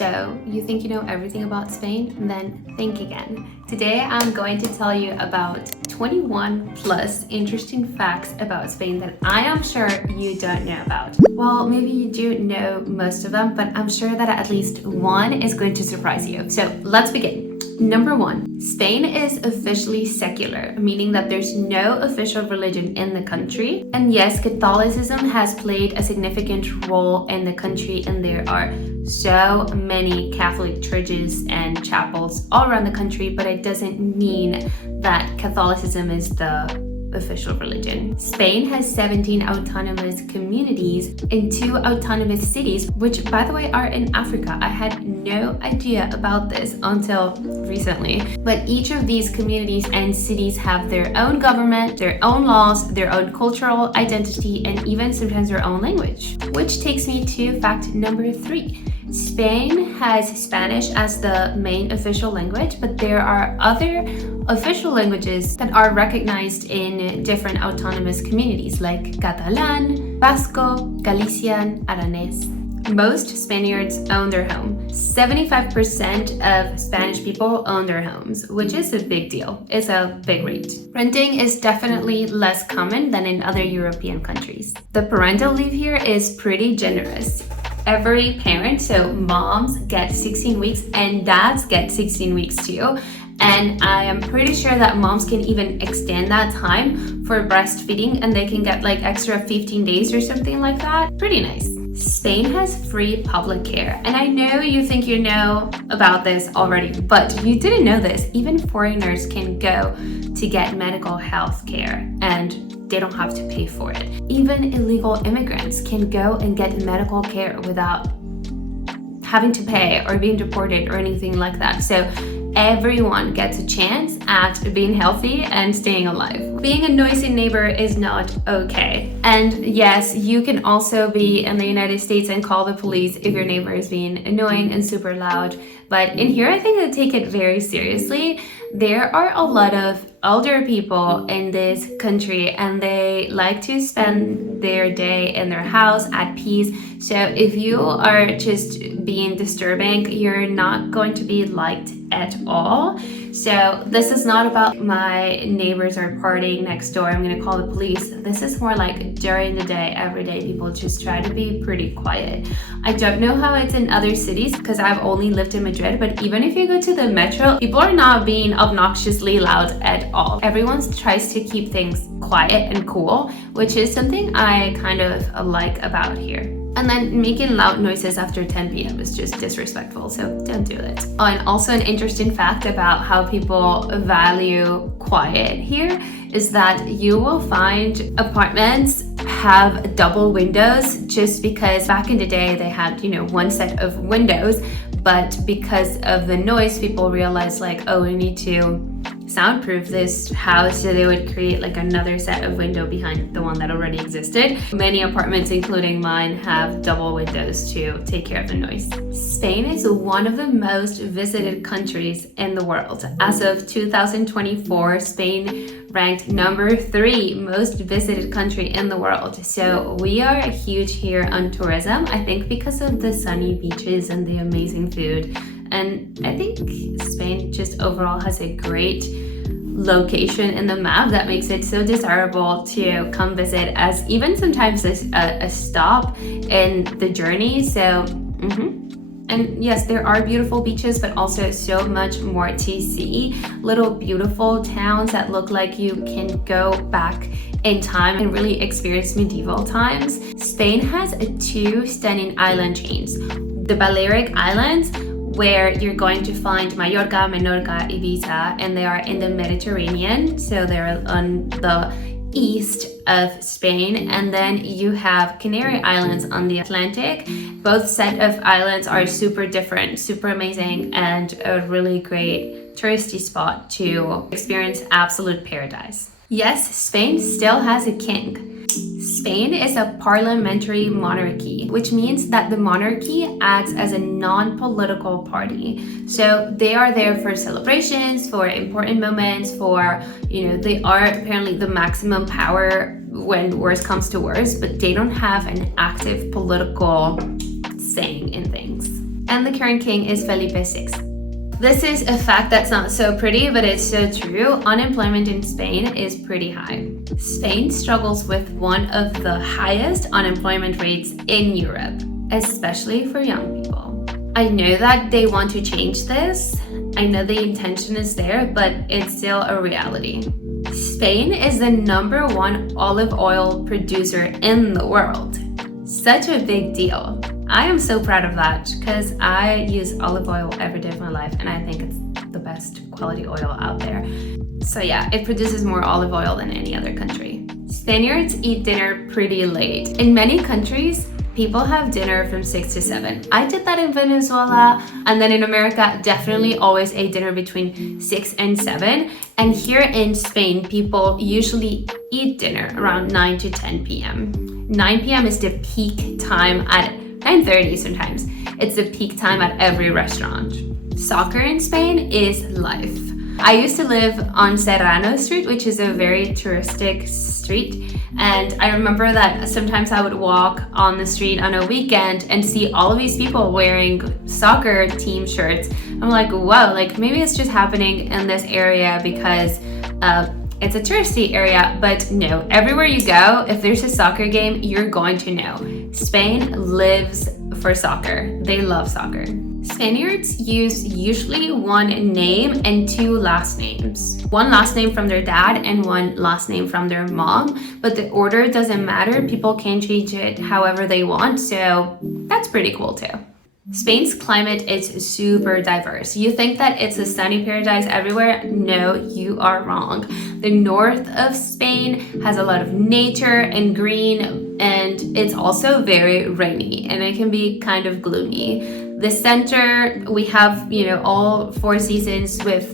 So, you think you know everything about Spain? Then think again. Today I'm going to tell you about 21 plus interesting facts about Spain that I am sure you don't know about. Well, maybe you do know most of them, but I'm sure that at least one is going to surprise you. So, let's begin. Number one, Spain is officially secular, meaning that there's no official religion in the country. And yes, Catholicism has played a significant role in the country, and there are so many Catholic churches and chapels all around the country, but it doesn't mean that Catholicism is the official religion. Spain has 17 autonomous communities and 2 autonomous cities, which by the way are in Africa. I had no idea about this until recently. But each of these communities and cities have their own government, their own laws, their own cultural identity, and even sometimes their own language. Which takes me to fact number 3. Spain has Spanish as the main official language, but there are other official languages that are recognized in different autonomous communities like Catalan, Basco, Galician, Aranese. Most Spaniards own their home. 75% of Spanish people own their homes, which is a big deal. It's a big rate. Renting is definitely less common than in other European countries. The parental leave here is pretty generous. Every parent, so moms get 16 weeks and dads get 16 weeks too. And I am pretty sure that moms can even extend that time for breastfeeding, and they can get like extra 15 days or something like that. Pretty nice. Spain has free public care. And I know you think you know about this already, but you didn't know this. Even foreigners can go to get medical health care and they don't have to pay for it. Even illegal immigrants can go and get medical care without having to pay or being deported or anything like that. So everyone gets a chance at being healthy and staying alive. Being a noisy neighbor is not okay. And yes, you can also be in the United States and call the police if your neighbor is being annoying and super loud. But in here, I think they take it very seriously. There are a lot of older people in this country, and they like to spend their day in their house at peace. So if you are just being disturbing, you're not going to be liked at all. So this is not about my neighbors are partying next door, I'm gonna call the police. This is more like during the day, every day, people just try to be pretty quiet. I don't know how it's in other cities because I've only lived in Madrid, but even if you go to the metro, people are not being obnoxiously loud at all. Everyone tries to keep things quiet and cool, which is something I kind of like about here. And then making loud noises after 10 p.m. is just disrespectful, so don't do it. Oh, and also an interesting fact about how people value quiet here is that you will find apartments have double windows just because back in the day they had, one set of windows, but because of the noise, people realized like, oh, we need to soundproof this house, so they would create like another set of window behind the one that already existed. Many apartments, including mine, have double windows to take care of the noise. Spain is one of the most visited countries in the world. As of 2024, Spain ranked number 3 most visited country in the world. So we are huge here on tourism, I think because of the sunny beaches and the amazing food. And I think Spain just overall has a great location in the map that makes it so desirable to come visit, as even sometimes a stop in the journey. So, And yes, there are beautiful beaches, but also so much more to see. Little beautiful towns that look like you can go back in time and really experience medieval times. Spain has 2 stunning island chains. The Balearic Islands, where you're going to find Mallorca, Menorca, Ibiza, and they are in the Mediterranean, so they're on the east of Spain. And then you have Canary Islands on the Atlantic. Both set of islands are super different, super amazing, and a really great touristy spot to experience absolute paradise. Yes, Spain still has a king. Spain is a parliamentary monarchy, which means that the monarchy acts as a non-political party. So they are there for celebrations, for important moments, for, they are apparently the maximum power when worse comes to worse, but they don't have an active political saying in things. and the current king is Felipe VI. This is a fact that's not so pretty, but it's so true. Unemployment in Spain is pretty high. Spain struggles with one of the highest unemployment rates in Europe, especially for young people. I know that they want to change this. I know the intention is there, but it's still a reality. Spain is the #1 olive oil producer in the world. Such a big deal. I am so proud of that because I use olive oil every day of my life and I think it's the best quality oil out there. So yeah, it produces more olive oil than any other country. Spaniards eat dinner pretty late. In many countries, people have dinner from 6 to 7. I did that in Venezuela, and then in America, definitely always ate dinner between 6 and 7. And here in Spain, people usually eat dinner around 9 to 10 p.m. 9 p.m. is the peak time at 9:30 sometimes. It's the peak time at every restaurant. Soccer in Spain is life. I used to live on Serrano Street, which is a very touristic street. And I remember that sometimes I would walk on the street on a weekend and see all of these people wearing soccer team shirts. I'm like, wow, like maybe it's just happening in this area because it's a touristy area, but no, everywhere you go, if there's a soccer game, you're going to know. Spain lives for soccer. They love soccer. Spaniards use usually one name and 2 last names. One last name from their dad and one last name from their mom, but the order doesn't matter. People can change it however they want, so that's pretty cool too. Spain's climate is super diverse. You think that it's a sunny paradise everywhere? No, you are wrong. The north of Spain has a lot of nature and green, and it's also very rainy, and it can be kind of gloomy. The center, we have, all 4 seasons with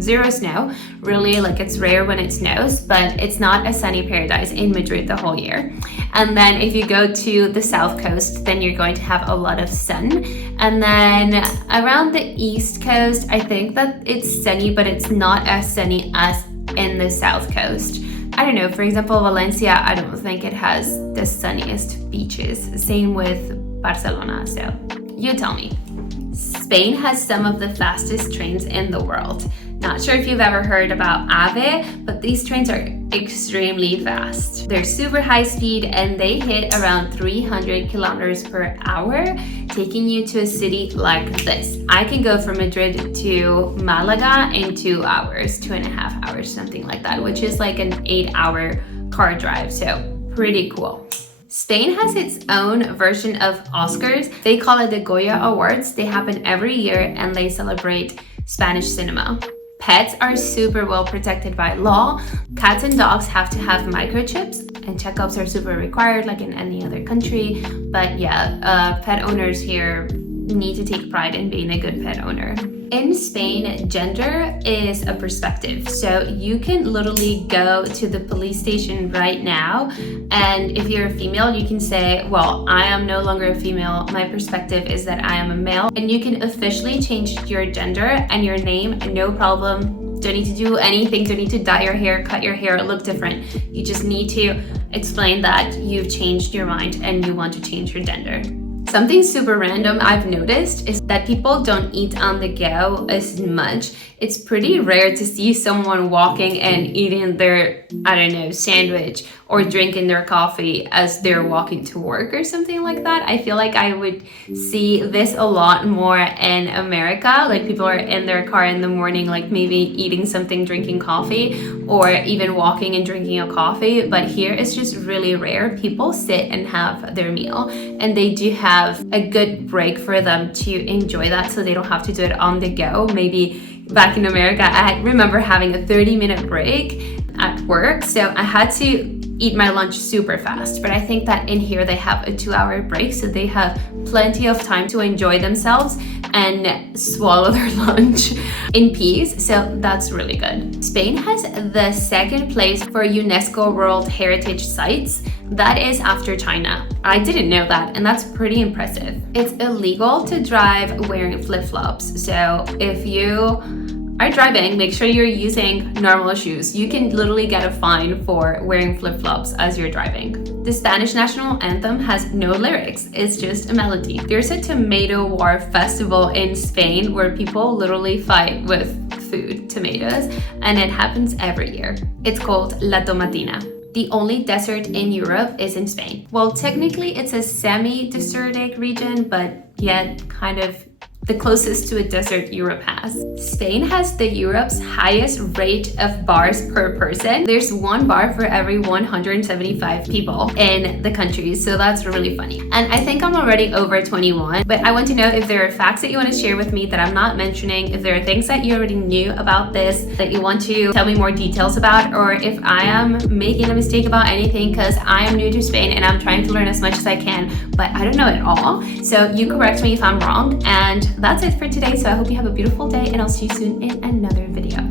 0 snow. Really, like it's rare when it snows, but it's not a sunny paradise in Madrid the whole year. And then if you go to the south coast, then you're going to have a lot of sun. And then around the east coast, I think that it's sunny, but it's not as sunny as in the south coast. I don't know, for example, Valencia, I don't think it has the sunniest beaches. Same with Barcelona, so you tell me. Spain has some of the fastest trains in the world. Not sure if you've ever heard about AVE, but these trains are extremely fast. They're super high speed and they hit around 300 kilometers per hour, taking you to a city like this. I can go from Madrid to Malaga in 2 hours, 2.5 hours, something like that, which is like an 8-hour car drive, so pretty cool. Spain has its own version of Oscars. They call it the Goya Awards. They happen every year and they celebrate Spanish cinema. Pets are super well protected by law. Cats and dogs have to have microchips and checkups are super required like in any other country. But yeah, pet owners here need to take pride in being a good pet owner. In Spain, gender is a perspective. So you can literally go to the police station right now, and if you're a female, you can say, well, I am no longer a female. My perspective is that I am a male. And you can officially change your gender and your name, no problem. Don't need to do anything, don't need to dye your hair, cut your hair, look different. You just need to explain that you've changed your mind and you want to change your gender. Something super random I've noticed is that people don't eat on the go as much. It's pretty rare to see someone walking and eating their, sandwich or drinking their coffee as they're walking to work or something like that. I feel like I would see this a lot more in America. Like people are in their car in the morning, like maybe eating something, drinking coffee, or even walking and drinking a coffee. But here it's just really rare. People sit and have their meal, and they do have a good break for them to enjoy that so they don't have to do it on the go. Maybe back in America, I remember having a 30-minute break at work, so I had to eat my lunch super fast. But I think that in here they have a 2-hour break, so they have plenty of time to enjoy themselves and swallow their lunch in peace. So that's really good. Spain has the second place for UNESCO World Heritage Sites. That is after China. I didn't know that, and that's pretty impressive. It's illegal to drive wearing flip-flops. So if you are driving, make sure you're using normal shoes. You can literally get a fine for wearing flip-flops as you're driving. The Spanish national anthem has no lyrics, it's just a melody. There's a tomato war festival in Spain where people literally fight with food, tomatoes, and it happens every year. It's called La Tomatina. The only desert in Europe is in Spain. Well, technically it's a semi-desertic region, but yet kind of the closest to a desert Europe has. Spain has Europe's highest rate of bars per person. There's one bar for every 175 people in the country, so that's really funny. And I think I'm already over 21, but I want to know if there are facts that you want to share with me that I'm not mentioning, if there are things that you already knew about this that you want to tell me more details about, or if I am making a mistake about anything, because I am new to Spain and I'm trying to learn as much as I can, but I don't know it all. So you correct me if I'm wrong, and that's it for today. So I hope you have a beautiful day, and I'll see you soon in another video.